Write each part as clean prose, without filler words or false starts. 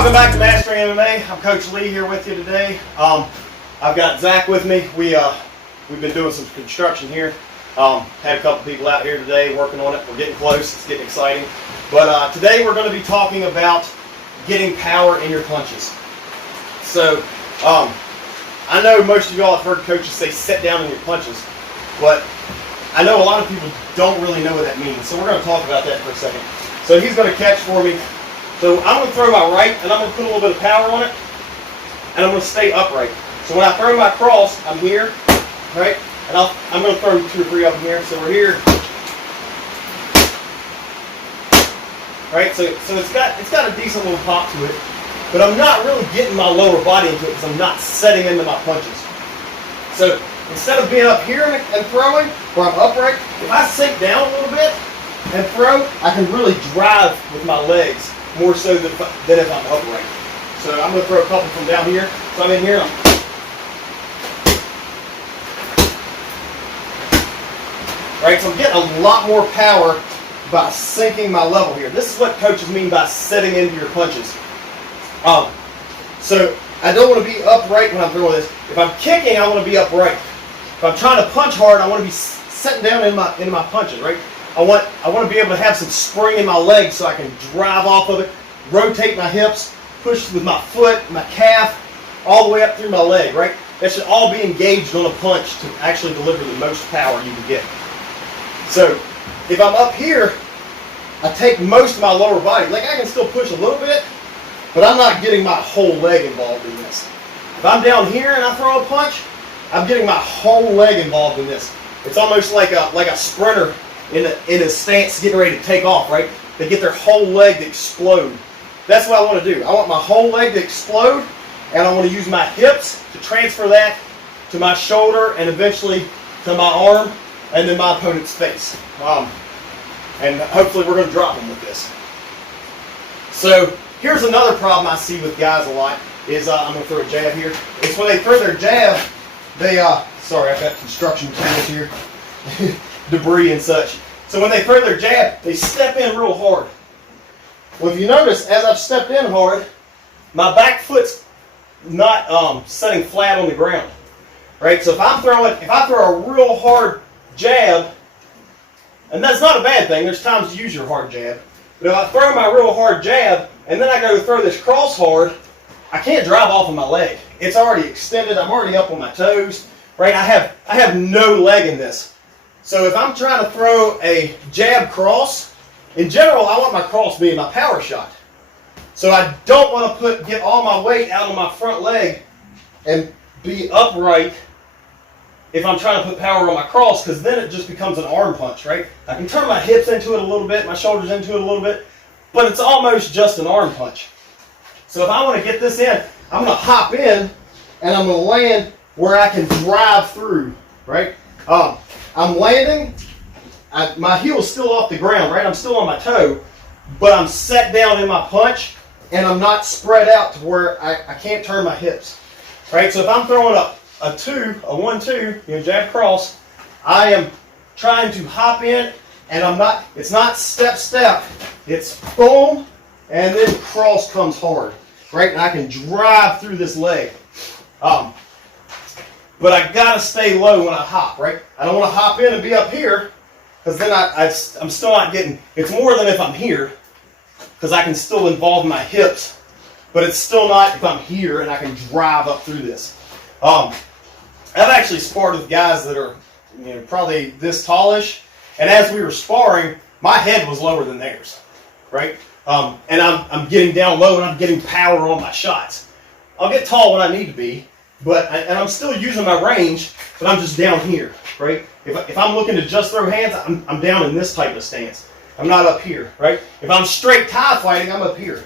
Welcome back to Mastering MMA. I'm Coach Lee here with you today. I've got Zach with me. We've been doing some construction here. Had a couple people out here today working on it. We're getting close. It's getting exciting. But today we're going to be talking about getting power in your punches. So I know most of y'all have heard coaches say sit down in your punches, but I know a lot of people don't really know what that means. So we're going to talk about that for a second. So he's going to catch for me. So I'm going to throw my right, and I'm going to put a little bit of power on it, and I'm going to stay upright. So when I throw my cross, I'm here, right? And I'm going to throw 2 or 3 of them here. So we're here, right? So it's got a decent little pop to it, but I'm not really getting my lower body into it because I'm not setting into my punches. So instead of being up here and throwing, where I'm upright, if I sink down a little bit and throw, I can really drive with my legs more so than if I'm upright. So I'm going to throw a couple from down here. So I'm in here. Right, so I'm getting a lot more power by sinking my level here. This is what coaches mean by setting into your punches. So I don't want to be upright when I'm throwing this. If I'm kicking, I want to be upright. If I'm trying to punch hard, I want to be sitting down in my punches, right? I want to be able to have some spring in my legs so I can drive off of it, rotate my hips, push with my foot, my calf, all the way up through my leg, right? That should all be engaged on a punch to actually deliver the most power you can get. So if I'm up here, I take most of my lower body. Like I can still push a little bit, but I'm not getting my whole leg involved in this. If I'm down here and I throw a punch, I'm getting my whole leg involved in this. It's almost like a sprinter in a stance getting ready to take off, right? They get their whole leg to explode. That's what I want to do. I want my whole leg to explode, and I want to use my hips to transfer that to my shoulder and eventually to my arm and then my opponent's face. And hopefully we're going to drop them with this. So here's another problem I see with guys a lot is, I'm going to throw a jab here. It's when they throw their jab, they, sorry, I've got construction materials here. Debris and such. So when they throw their jab, they step in real hard. Well, if you notice, as I've stepped in hard, my back foot's not setting flat on the ground, right? So if I throw a real hard jab, and that's not a bad thing. There's times to use your hard jab, but if I throw my real hard jab and then I go to throw this cross hard, I can't drive off of my leg. It's already extended. I'm already up on my toes, right? I have no leg in this. So if I'm trying to throw a jab cross, in general, I want my cross being my power shot. So I don't want to get all my weight out on my front leg and be upright if I'm trying to put power on my cross, because then it just becomes an arm punch, right? I can turn my hips into it a little bit, my shoulders into it a little bit, but it's almost just an arm punch. So if I want to get this in, I'm going to hop in and I'm going to land where I can drive through, right? I'm landing, my heel's still off the ground, right? I'm still on my toe, but I'm set down in my punch, and I'm not spread out to where I can't turn my hips, right? So if I'm throwing a 1-2, jab cross, I am trying to hop in, and it's not step, it's boom, and then cross comes hard, right? And I can drive through this leg. But I gotta stay low when I hop, right? I don't want to hop in and be up here, because then I'm still not getting. It's more than if I'm here, because I can still involve my hips, but it's still not if I'm here and I can drive up through this. I've actually sparred with guys that are, probably this tallish, and as we were sparring, my head was lower than theirs, right? And I'm getting down low and I'm getting power on my shots. I'll get tall when I need to be. And I'm still using my range, but I'm just down here, right? If I'm looking to just throw hands, I'm down in this type of stance. I'm not up here, right? If I'm straight tie fighting, I'm up here.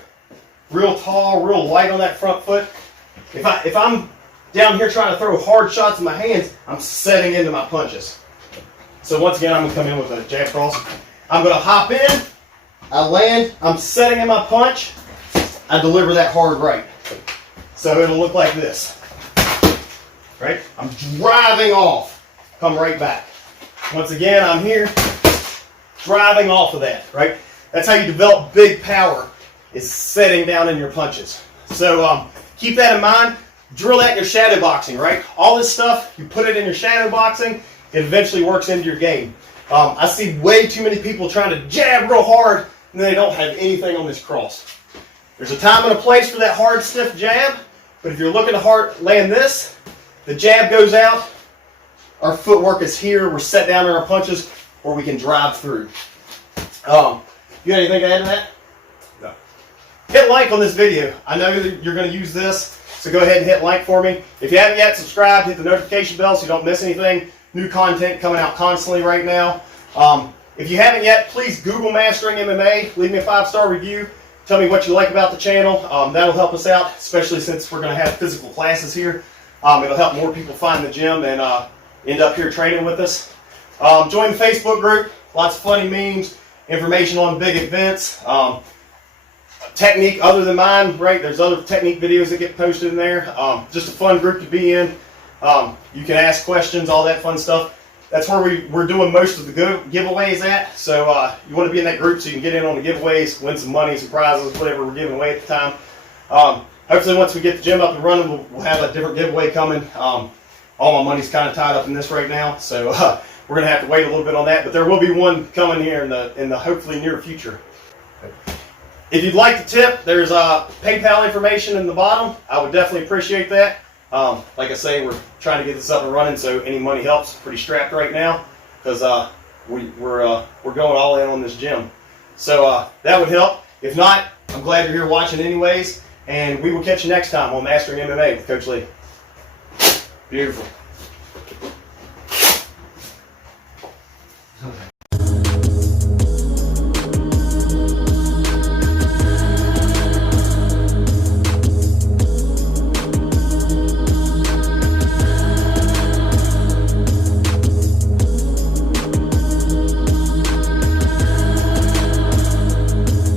Real tall, real light on that front foot. If I'm down here trying to throw hard shots in my hands, I'm setting into my punches. So once again, I'm going to come in with a jab cross. I'm going to hop in, I land, I'm setting in my punch, I deliver that hard right. So it'll look like this. Right? I'm driving off, come right back. Once again, I'm here, driving off of that, right? That's how you develop big power is setting down in your punches. So keep that in mind. Drill that in your shadow boxing, right? All this stuff, you put it in your shadow boxing, it eventually works into your game. I see way too many people trying to jab real hard and they don't have anything on this cross. There's a time and a place for that hard, stiff jab, but if you're looking to land this, the jab goes out, our footwork is here, we're set down in our punches, or we can drive through. You got anything to add to that? No. Hit like on this video. I know that you're going to use this, so go ahead and hit like for me. If you haven't yet, subscribe, hit the notification bell so you don't miss anything. New content coming out constantly right now. If you haven't yet, please Google Mastering MMA. Leave me a 5-star review. Tell me what you like about the channel. That'll help us out, especially since we're going to have physical classes here. It'll help more people find the gym and end up here training with us. Join the Facebook group. Lots of funny memes, information on big events, technique other than mine, right? There's other technique videos that get posted in there. Just a fun group to be in. You can ask questions, all that fun stuff. That's where we're doing most of the giveaways at. So you want to be in that group so you can get in on the giveaways, win some money, some prizes, whatever we're giving away at the time. Hopefully once we get the gym up and running, we'll have a different giveaway coming. All my money's kind of tied up in this right now, so we're going to have to wait a little bit on that. But there will be one coming here in the hopefully near future. If you'd like to tip, there's PayPal information in the bottom. I would definitely appreciate that. Like I say, we're trying to get this up and running, so any money helps. Pretty strapped right now because we're going all in on this gym. So that would help. If not, I'm glad you're here watching anyways, and we will catch you next time on Mastering MMA with Coach Lee. Beautiful.